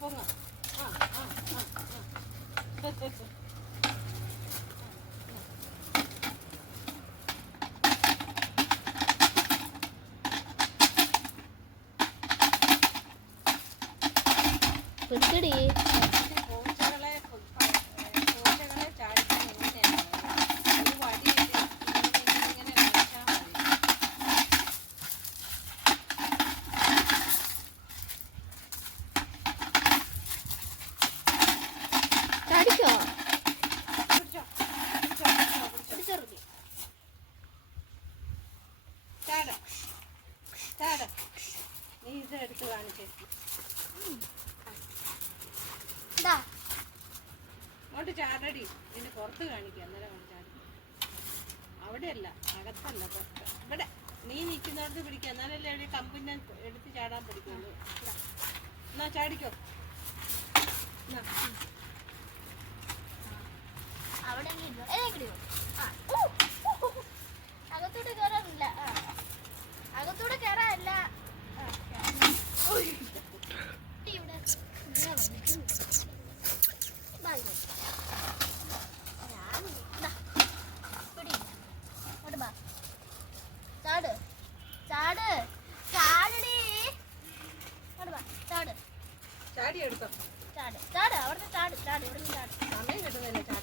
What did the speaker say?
പൊങ്ങ. ആ ആ ആ പിടിക്കടി. പൂച്ചകളെ ചാടിക്കാൻ എങ്ങനെയാണ് ഒരു വടിയിട്ട് ഇങ്ങനെ കളിച്ചാൽ മതി. ചാടിക്കോ? പിടിച്ചോ പിടിച്ചോ. ചാട ചാട. നീ ഇത് എടുത്ത് കാണിച്ചേ. അങ്ങോട്ട് ചാടടി. ഇതിന്റെ പുറത്ത് കാണിക്കുക. അന്നേരം കൊണ്ട് ചാടി. അവിടെയല്ല, അകത്തല്ല, പുറത്ത്. ഇവിടെ നീ നിൽക്കുന്നിടത്ത് പിടിക്കുക. എന്നാലല്ലേ ഒരു കമ്പിനെ എടുത്ത് ചാടാൻ പഠിക്കുള്ളൂ. എന്നാ ചാടിക്കോ. അകത്തൂടെ കയറാനില്ല. അകത്തൂടെ കയറാനല്ല. ചാട് ചാട് ചാടടി. ചാടി എടുത്തോ. ചാട് ചാട് അവിടുന്ന് ചാട് ചാട് ഇവിടുന്ന് ചാട്. സമയം കിട്ടുന്നില്ല.